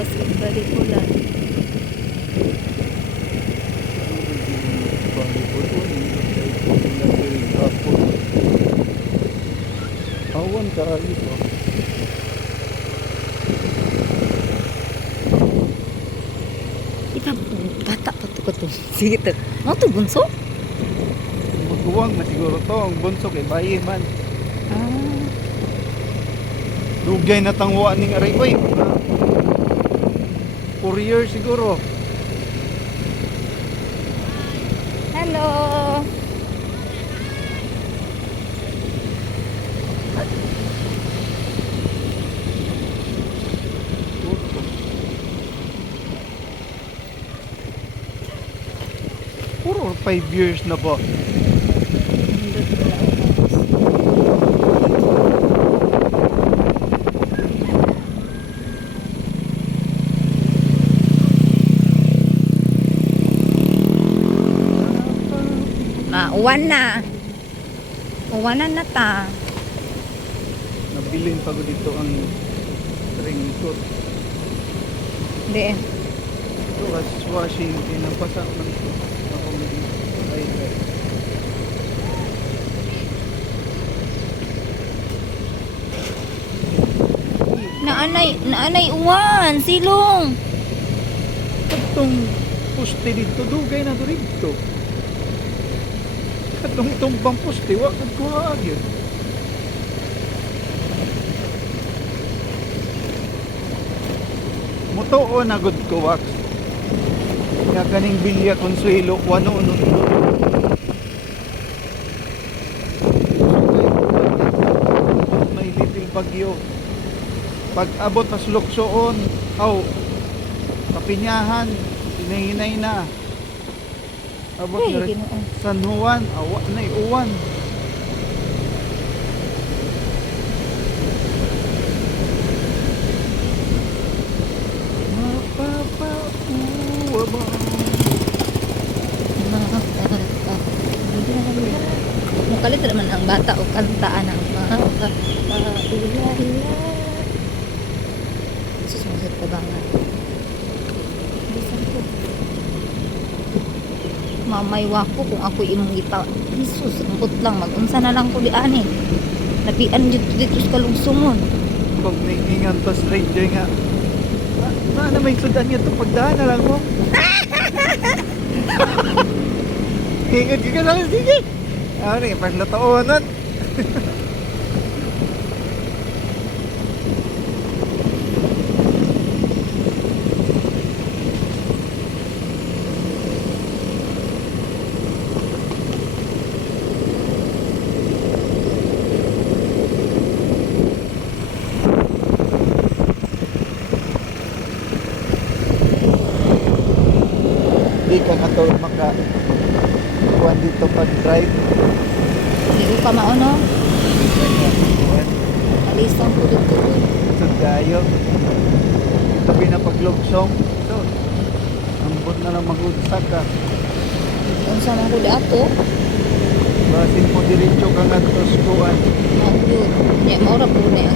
tas balikulan. Awan kayo pa. Ika bata pa to kato. Sige to. Mo to bunso? Magkuwang na siguro to. Ang bunso kay bayi man. Ah, Dugay na tangwa ning aray ko eh. 4 years siguro. hello. Puro 5 years na ba? Uwan na. Uwanan na ta. Nabilin pa ko dito ang raincoat. Hindi. Ito was washing. Pinapasa man ito. Ako may ay. Naanay uwan, silong. Katong poste dito. Dugay na dito. Katong tumbang poste. Wakad ko agad. Mutuo na good ko wax. Kaya kaning bilya konsuelo wano no. May little bagyo. Pag abot pas luksoon, aw kapinyahan, hinahinay na. Abot Ay, na rin. Ginoo. San Juan, awa na uwan. Mukalit naman ang bata o kantaan ng susunod ko ba nga bisan ko mamaywa ko kung ako imong ita Jesus, ambot lang mag-unsa na lang ko di ani napian dito sa kalungsumon. Pag naiingan pa stranger nga. Na may sudan nga ito pagdaan na lang mo. Ingat ka lang, sige. Ano eh, pag nataunan. Di ka nga to kuwan dito pag-drive. Hindi ko ka maono alisang ko dito Sudayo. Tabi na paglugsong. So, ambot na lang mag-udsak ka. unsa man ko di ato Basin mo diretso ka nga to sa kuwan. maudo nya maura po na